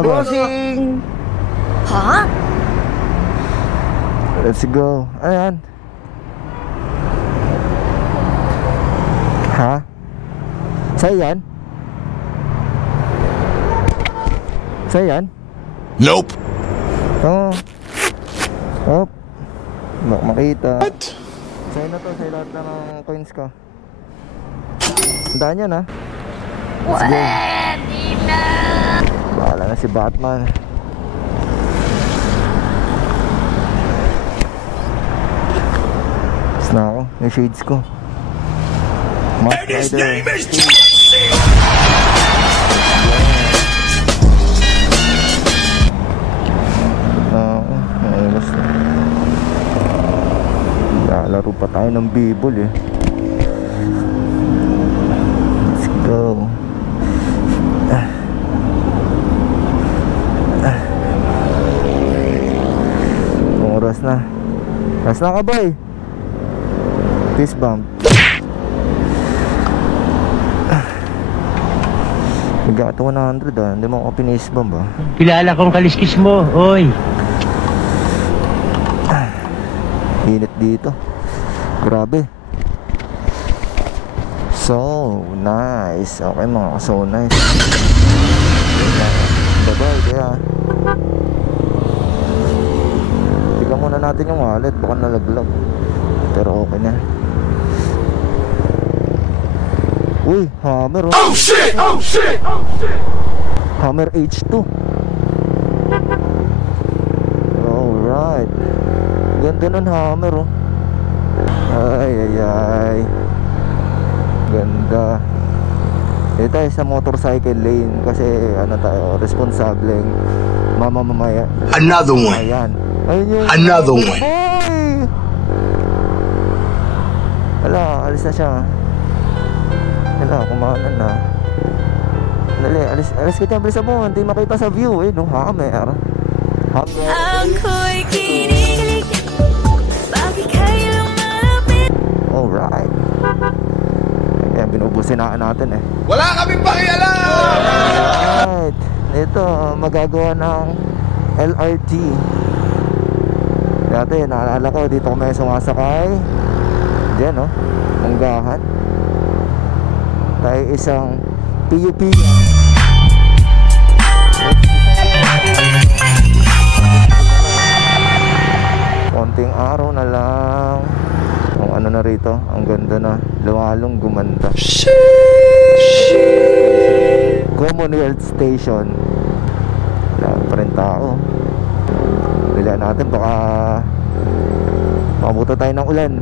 Bossing! Ha? Let's go. Ayan. Ha? Sa'yo yan? Sa'yo yan? Nope. Oo. Oh. Baka makita. What? Sa'yo na to, sa'yo lahat na ng coins ko. Tandaan yan ha. Pwede na. Bahala na si Batman. Tapos na ako, yung shades ko. And his name is John C. Ayos na. Lalaro pa tayo ng bibol eh. Let's go. Oras na. Oras na ka boy. Fist bump. Nag-ata 100 ah. Hindi mo ako pinis bump ah. Kilala kong kaliskis mo, oy. Init dito. Grabe. So nice. Okay mga so nice. Bye-bye kaya. Tignan muna natin yung wallet. Baka nalaglag. Pero okay na. Uy, hammer oh. Oh shit! Oh shit! Oh shit! Hammer H2. Alright. Ganda ng hammer oh. Ay ay ay. Ganda. Dito tayo sa motorcycle lane. Kasi ano tayo, responsableng mamamamaya. Another one. Ayan. Ayun yung Another one. Boy! Wala, alis na siya. Wala, kumanan na. Dali, alis ka dyan, bilisan mo. Hindi makita sa view eh, no? Hammer. Hammer. Ako'y kinikilig. Bakit kayo lumalapit? Alright. Ayan, binubusinaan natin eh. Wala kaming pakialam! Alright. Ito, magagawa ng LRT. Dati, naalala ko, dito kami sumasakay. Diyan, no? Munggahan. Tayo isang PUP. Konting araw na lang. Ang ano na rito, ang ganda na. Lumalong gumanda. Commonwealth Station. Wala pa rin tao. Bila natin baka mabuto tayo ng ulan.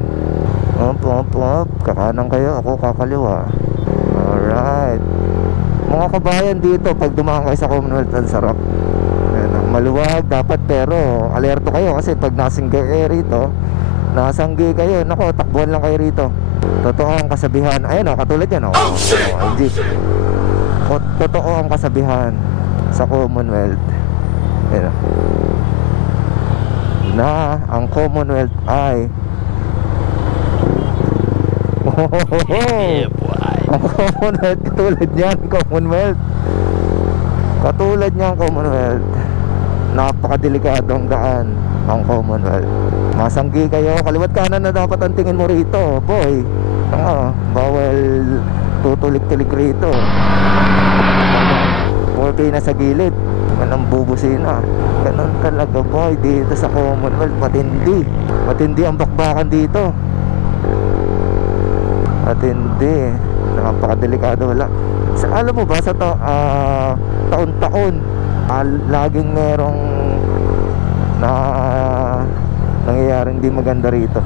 Op. Kakanan kayo, ako kakaliwa. Alright. Mga kabayan dito, pag dumaan kayo sa Commonwealth, ang sarap. Ayan, maluwag dapat, pero alerto kayo kasi pag nasanggi kayo rito, nako, takbuhan lang kayo rito. Totoo ang kasabihan. Ayan o, katulad yan o. Totoo ang kasabihan sa Commonwealth. Ayan o. Na ang Commonwealth ay ang Commonwealth, katulad niyan, Commonwealth. Katulad niyan, Commonwealth. Napakadelikadong daan ang Commonwealth. Masanggi kayo, kaliwat kanan na dapat ang tingin mo rito, boy. Bawal tutulik-tulik rito. 4K na sa gilid. Ganang bubusina. Ganon talaga, boy, dito sa Commonwealth. Matindi ang bakbakan dito. Matindi. Napakadelikado. Wala. Alam mo ba sa taon-taon laging merong nangyayaring hindi maganda rito.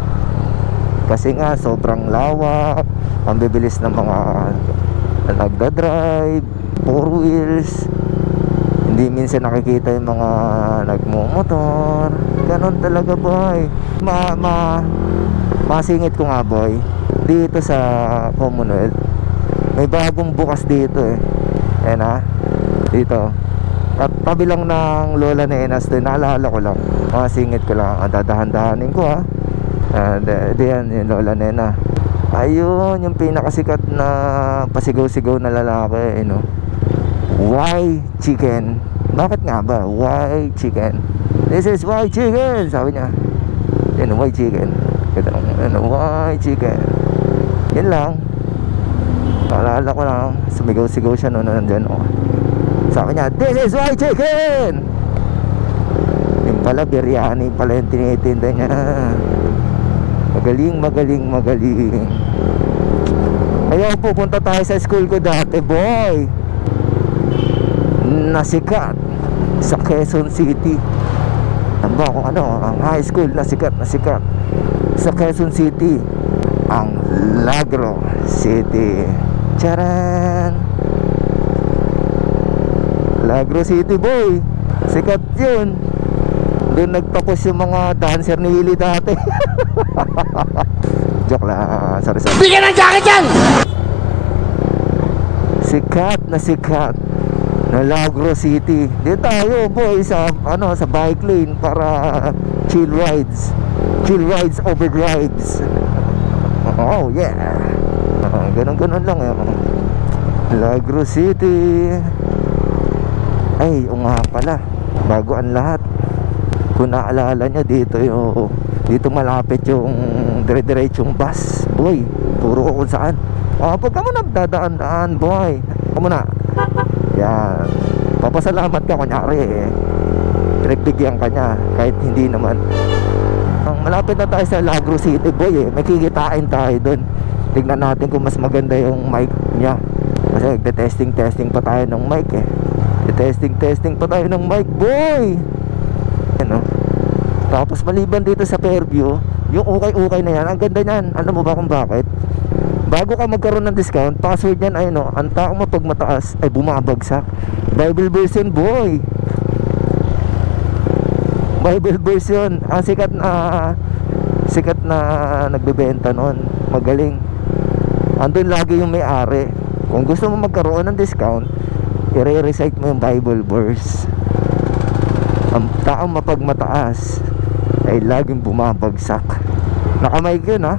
Kasi nga sobrang lawak, ang bibilis ng mga nagda-drive, 4 wheels. Hindi minsan nakikita yung mga nagmumotor. Ganon talaga, boy. Masingit ko nga, boy, dito sa Commonwealth may bagong bukas dito eh. Ayan ha, dito tabi lang ng lola ni Enas doon. Naalala ko lang, masingit ko lang. Dadahan-dahanin ko ha. Diyan yung lola Nena. Ayun yung pinakasikat na pasigaw-sigaw na lalaki, you know. Why chicken Bakit nga ba? Why chicken? This is why chicken, sabi niya. Yan, why chicken? Why chicken? Yan lang. Paalala ko lang, sumigaw-sigaw siya noon nandyan, oh. Sabi niya, this is why chicken! Yung pala, biryani pala yung tinitinda niya. Magaling, magaling, magaling. Kaya pupunta tayo sa school ko dati, boy. Nasikat sa Quezon City. Ano ba kung ano, ang high school nasikat sa Quezon City, ang Lagro City. Charan! Lagro City, boy. Sikat yun. Doon nagtapos yung mga dancer ni Willie dati. Joke lang. Sorry. Bigyan ng jacket yan! Sikat na Lagro City. Dito tayo, boy, sa sa bike lane para chill rides over rides. Oh yeah. Ganun lang eh. Lagro City. Ay, o nga pala, bago ang lahat, kung naalala nyo, dito malapit yung dire-diretsong bus, boy. Puro kung saan. Pag ka mo nagdadaan-daan, boy, kamo na. Yan, papasalamat ka kunyari eh. Pinagbigyan ka niya kahit hindi naman. Malapit na tayo sa Lagro City, boy eh. May kikitain tayo dun. Tignan natin kung mas maganda yung mic niya. Kasi nagte-testing pa tayo ng mic eh. Testing pa tayo ng mic, boy. Ano? Tapos maliban dito sa Fairview, yung ukay na yan, ang ganda niyan. Alam mo ba kung bakit? Bago ka magkaroon ng discount, password niyan ay ang taong mapagmataas ay bumabagsak. Bible version, boy. Bible version. Ang sikat na nagbebenta noon. Magaling. Andun lagi yung may-ari. Kung gusto mo magkaroon ng discount, i-recite mo yung Bible verse. Ang taong mapagmataas ay laging bumabagsak. Nakamike yun, ha?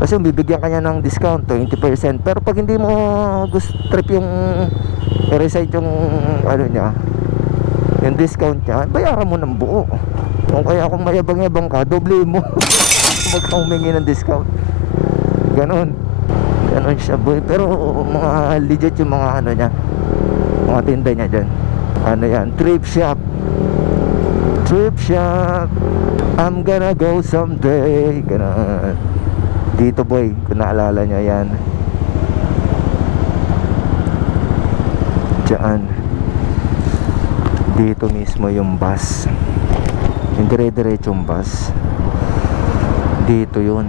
Kasi bibigyan kanya ng discount 20%. Pero pag hindi mo gusto trip yung i-recite yung niya, yung discount niya, bayaran mo ng buo. Kung kaya kung mayabang-yabang ka, doble mo. Huwag kang humingi ng discount. Ganon siya, boy. Pero mga legit yung mga niya, mga tinda niya dyan. Yan, Thrift shop. I'm gonna go someday. Ganon. Dito, boy, kung naalala nyo yan, dyan, dito mismo yung bus, yung dire-diretsong bus. Dito yun.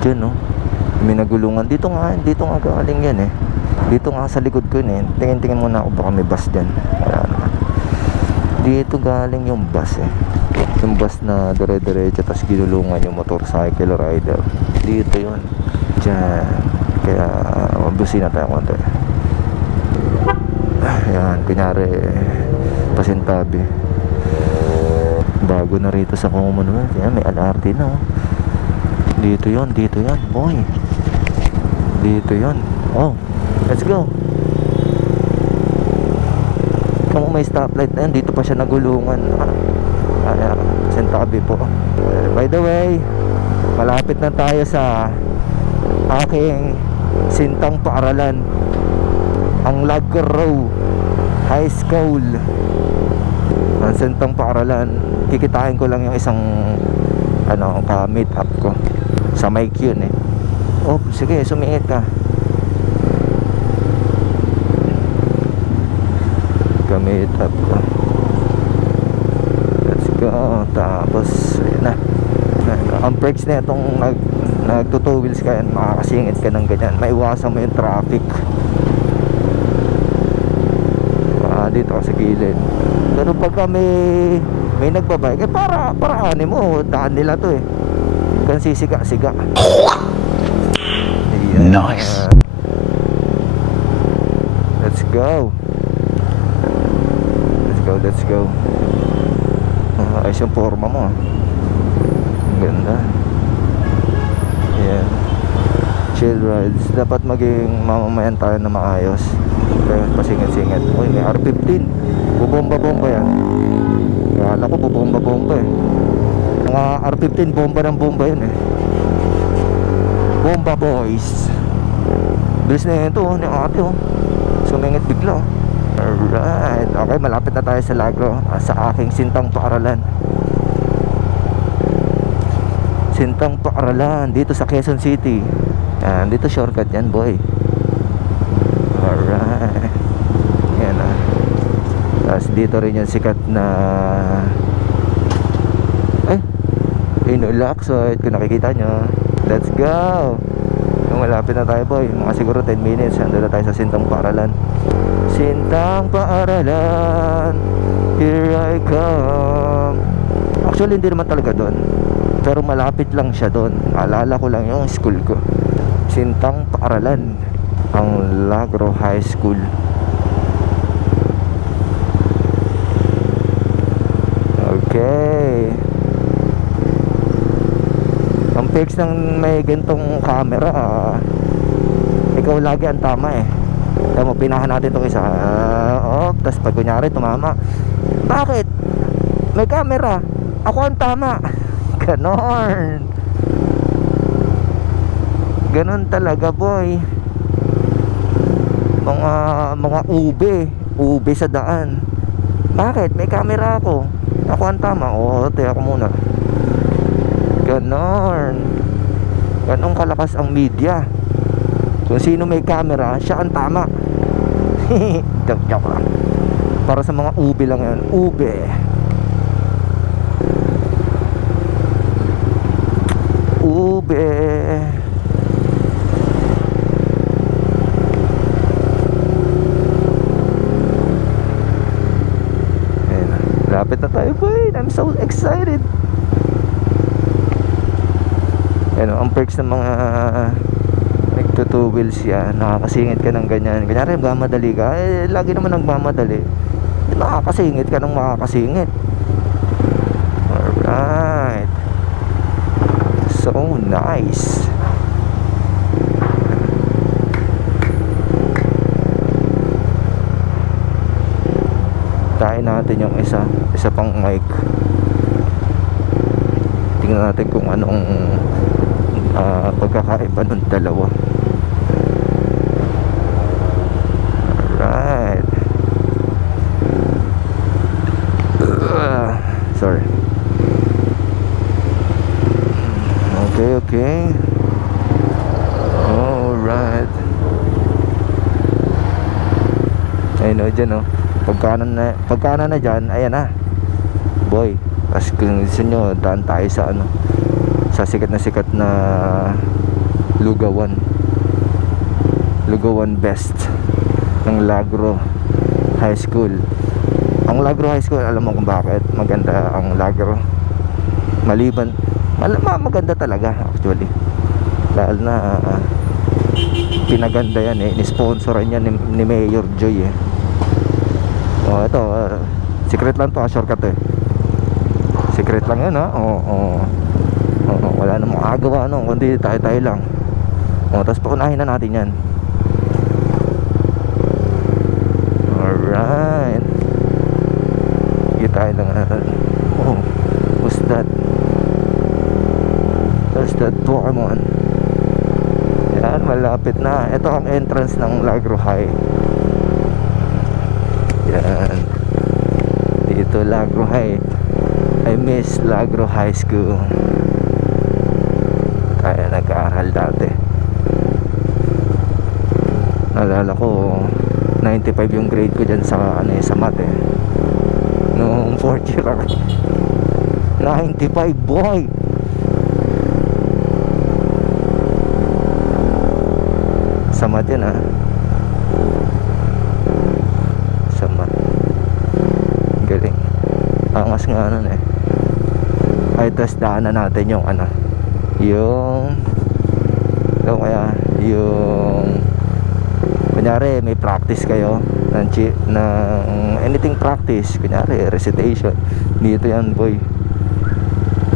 Dyan, no? May nagulungan. Dito nga galing yan eh. Dito nga sa likod ko yun eh. Tingin muna ako baka may bus dyan. Wala naman. Dito galing yung bus eh. Yung bus na dire-diretso tapos ginulungan yung motorcycle rider. Dito yun. Dyan. Kaya busina tayo konti. Yan, kunyari pasintabi. Bago na rito sa Commonwealth. Yan, may LRT na. Dito yun, boy. Dito yun. Oh, let's go. Kung may stoplight na yan, dito pa siya nagulungan. Pasintabi po. By the way, malapit na tayo sa aking sintang paaralan, ang Lagro High School. Ang sintang paaralan. Kikitain ko lang yung isang ka-meet up ko sa Mike yun eh. Oh, sige, sumingit ka. Ka-meet up ko. Let's go. Tapos ayun na. Ang perks na itong nagto-two wheels ka, makakasingit ka ng ganyan, maiwasan mo yung traffic. Dito sa gilid. Pero pagka may nagbabike, para ani mo, daan nila to eh. Kan sisiga-siga. Nice. Let's go. Ayos yung forma mo. Ang ganda. Ayan. chill rides. Dapat maging mamamayan tayo na maayos. Kaya pasingit-singit. Uy, may R15. Bubomba-bomba yan. Kala ko bubomba-bomba eh. Mga R15, bomba ng bomba yun eh. Bomba boys. Bilis na yun ito, ni ate oh. Sumingit bigla. Alright. Okay, malapit na tayo sa Lagro. Sa aking sintang paaralan. Sintang paaralan dito sa Quezon City. Yan, dito shortcut yan boy. Alright. Yan ah. Tapos dito rin yung sikat na Inulaxoid kung nakikita nyo. Let's go. Malapit na tayo boy. Mga siguro 10 minutes. Andun na tayo sa Sintang Paaralan. Sintang Paaralan, here I come. Actually hindi naman talaga doon, pero malapit lang siya doon. Alala ko lang yung school ko. Sintang Paaralan, ang Lagro High School. Okay. Ang fix ng may gantong camera, ikaw lagi ang tama eh. Kaya mo, pinahan natin itong isa. Tapos pag kunyari tumama, bakit? May camera, ako ang tama. Ganon. Ganon talaga boy. Mga ube sa daan. Bakit? May camera ako, ako ang tama. Teka muna. Ganon. Ganon kalakas ang media. Kung sino may camera, siya ang tama. Joke lang. Para sa mga ube lang yan. Ube. Ube. Ayan. Lapit na tayo boy. I'm so excited. Ayan, ang perks ng mga two wheels yan, nakakasingit ka ng ganyan. Kanyari magmamadali ka, lagi naman nagmamadali, makakasingit ka ng makakasingit. Alright, so nice. Tayin natin yung isa pang mic. Tingnan natin kung anong pagkakaiba ng dalawa. Alright. Sorry. Okay. Alright. Ayun o dyan o. Pagkanan na dyan, ayan na boy. Tapos kung gusto nyo, daan tayo sa sa sikat na Lugawan Best ng Lagro High School. Ang Lagro High School, alam mo kung bakit maganda ang Lagro? Maliban, maganda talaga actually. Dahil na pinaganda yan eh. Ni-sponsoran yan ni Mayor Joy eh. Ito, secret lang to, shortcut eh. Secret lang yan ha. Wala namang agawa kundi tayo lang. Tapos paunahin na natin yan. Alright. Sige tayo lang. Who's that? Who's that Pokemon? Yan, malapit na. Ito ang entrance ng Lagro High. Yan. Dito Lagro High. I miss Lagro High School. Tayo nag-aaral dati. Naalala ko 95 yung grade ko dyan sa sa math eh. Noong 4th year ako. 95 boy. Sa math yun ah. Sa math. Galing. Angas nga nun eh. Ay, tas daanan natin yung kunyari may practice kayo ng anything practice, kunyari recitation, dito yan boy.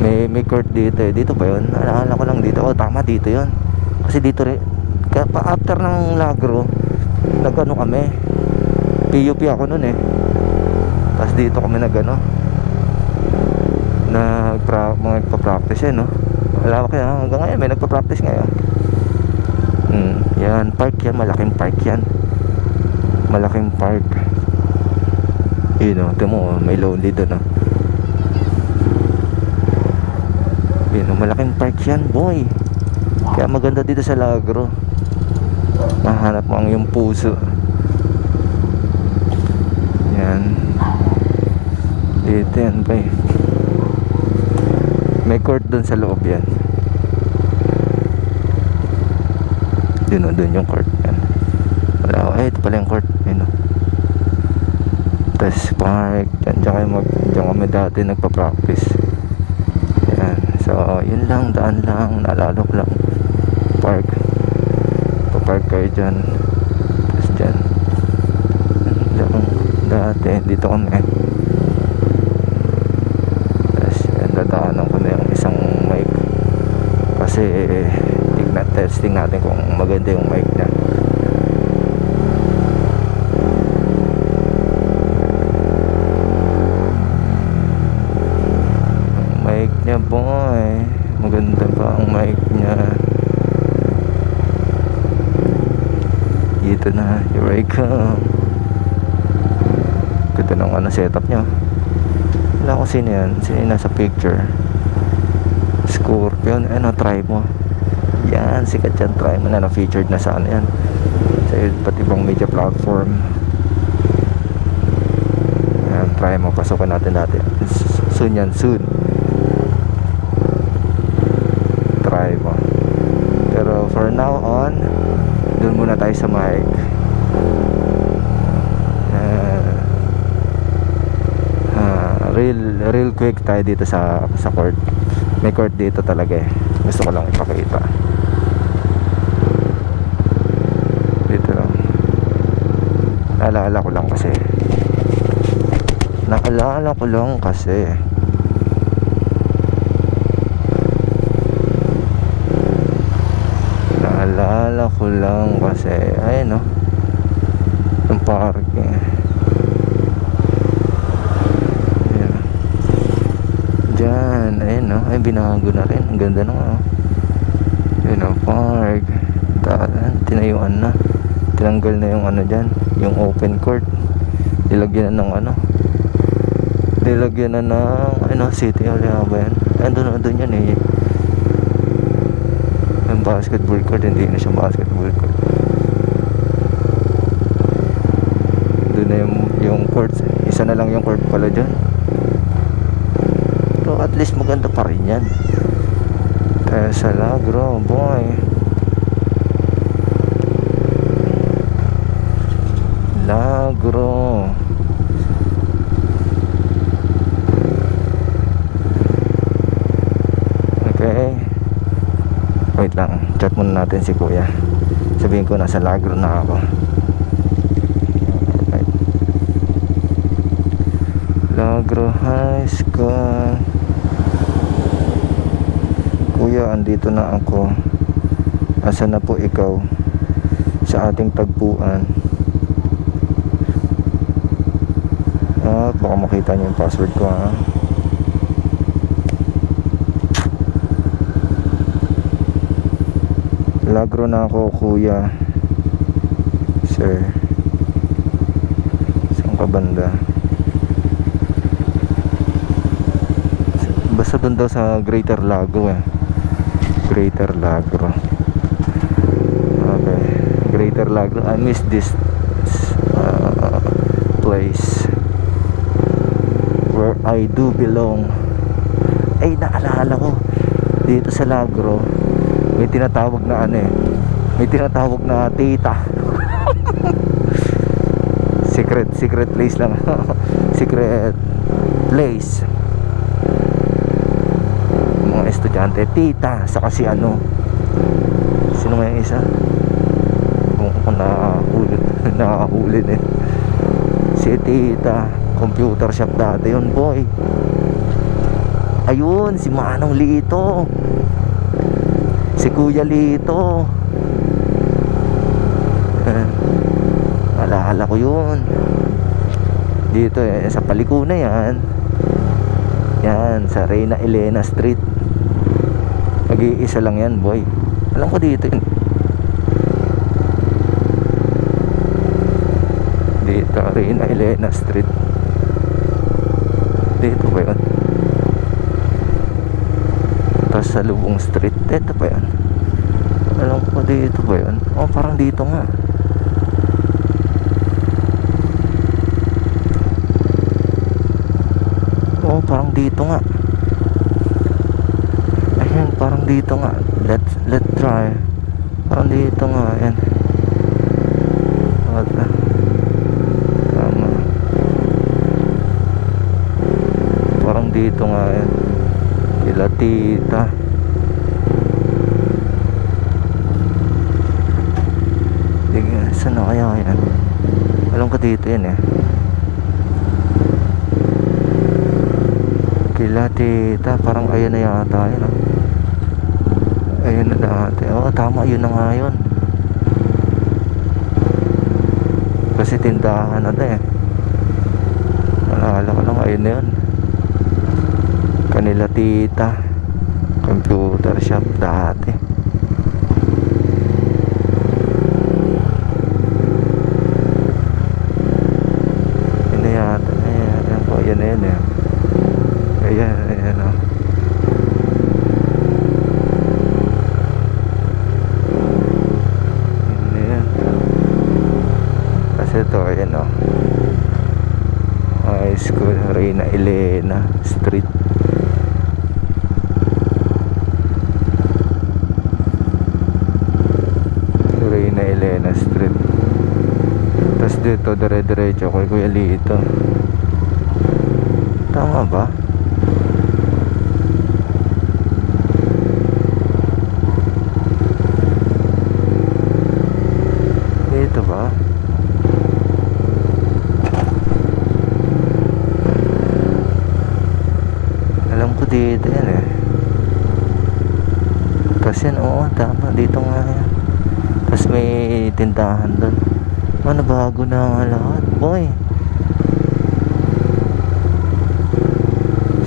May court dito eh. Dito ba yun? Naalala ko lang dito. Tama, dito yun. Kasi dito rin after ng Lagro, nag-ano kami, PUP ako nun eh. Tapos dito kami nagpa-practice eh, no? Wala ko kaya hanggang ngayon may nagpa-practice ngayon. Yan, park yan, malaking park yan. Malaking park. Yun o, ito mo, may lonely doon o. Yun o, malaking park yan, boy. Kaya maganda dito sa Lagro. Mahanap mo ang iyong puso. Yan. Dito yan, boy. May court doon sa loob yan. Doon yung court yan. Wala, ito pala yung court. Yun o. Tapos park. Diyan kami dati nagpa-practice. Yan. So, yun lang. Daan lang. Naalala ko lang. Park. Pa-park kayo dyan. Tapos dyan. Dati. Dito kami. Tapos dadaanan ko na yung isang mic. Kasi testing natin kung maganda yung mic niya. Mic niya, boy. Maganda ba ang mic niya? Dito na, here I come. Ganda ng setup niya. Wala ko sino yan. Sino yung nasa picture? Scorpion. Try mo. Yan, sikat yan. Try mo na, na-featured na sa yan. Sa iba't ibang media platform. Yan, try mo. Pasukan natin natin. Soon yan, soon. Try mo. Pero for now on, dun muna tayo sa mic. Real quick tayo dito sa court. May court dito talaga eh. Gusto ko lang ipakita. Dito lang. Naalala ko lang kasi. Naalala ko lang kasi. Ayun no. Yung parking. Diyan, ayun no. Ay, binago na rin. Ang ganda no. Yun no, park. Tinayuan na. Tinanggal na yung dyan. Yung open court. Nilagyan na ng Nilagyan na ng city hall ba yan? Andun yan eh. Yung basketball court, hindi na siya basketball court. Doon na yung court. Isa na lang yung court pala dyan. Pero at least maganda pa rin yan. Kaya sa Lagro, boy. Lagro. Okay. Wait lang, chat muna natin si kuya. Sabihin ko nasa Lagro na ako. Okay. Lagro High School. Kuya, andito na ako. Asa na po ikaw sa ating tagpuan? Baka makita niyo yung password ko ha. Lagro na ako kuya. Sir, saan ka banda? Basta dun daw sa Greater Lagro eh. Greater Lagro. Okay, Greater Lagro. I miss this place where I do belong. Ay, naalala ko dito sa Lagro may tinatawag na may tinatawag na tita. secret place lang. Secret place. Mga estudyante, tita, saka si sino nga yung isa? Kung nakahuli eh. Si tita, computer shop dati yun, boy. Ayun, si Manong Lito. Si Kuya Lito. Alaala ko yun. Dito sa paliko na yan. Yan, sa Reyna Elena Street. Mag-iisa lang yan, boy. Alam ko dito yun. Dito, Reyna Elena Street. Dito ba yun? Tapos sa Lubong Street. Dito ba yun? Alam ko dito ba yun? Oh, parang dito nga. Oh, parang dito nga. Ayan, parang dito nga. Let's try. Parang dito nga. Ayan. Tama. Parang dito nga. Ayan. Kila tita. Saan na kaya yan? Alam ko dito yan eh. Kila tita. Parang ayun na yata yun. Ayun na dati. Oo, tama, yun na nga yun. Kasi tindahan na eh. Naalala ko lang, ayun na yun. Kanila tita. Computer shop dati. Yun na yata. Ayan po, yan na yun eh. Ayan, ayan o. Ito, ayan o. High School, Reyna Elena Street. Reyna Elena Street. Tapos dito, dire-diretso kay Kuya Lito. Tama ba? Dito ba? Dito yan eh. Kasi yan, oo, tama. Dito nga yan. Tapos may tindahan doon. Ano, bago na nga lahat, boy.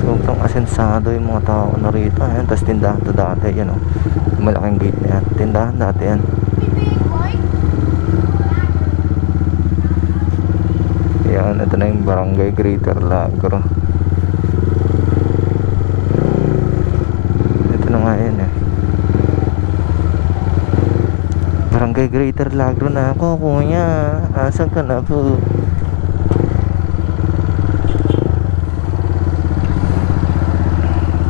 Sobrang asensado yung mga tao na rito. Ayan, tapos tindahan to dati. Yan o. Malaking gate na yan. Tindahan dati yan. Yan, ito na yung Barangay Greater Lagro. Barangay Greater Lagro na ako, kuya. Asan ka na po?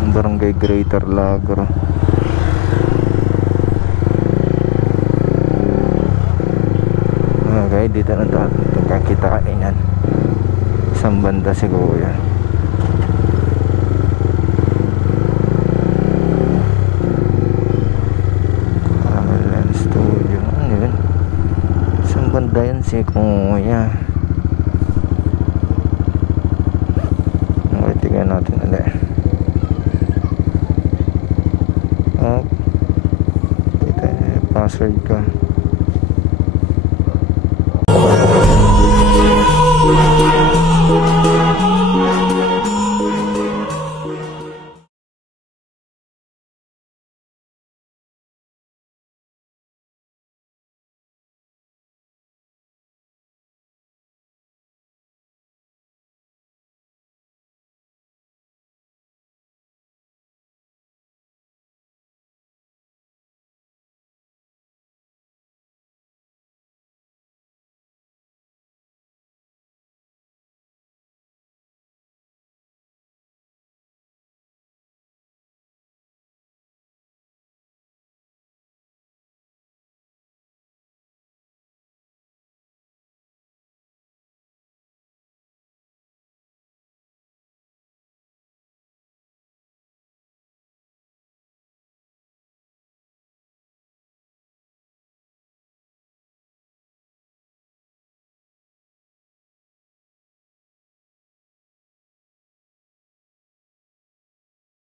Barangay Greater Lagro. Okay, dito na kakita kainan. Isang banda si kuya. Banda yan si kuya. Okay, tingnan natin ulit. Oh, dito password ko.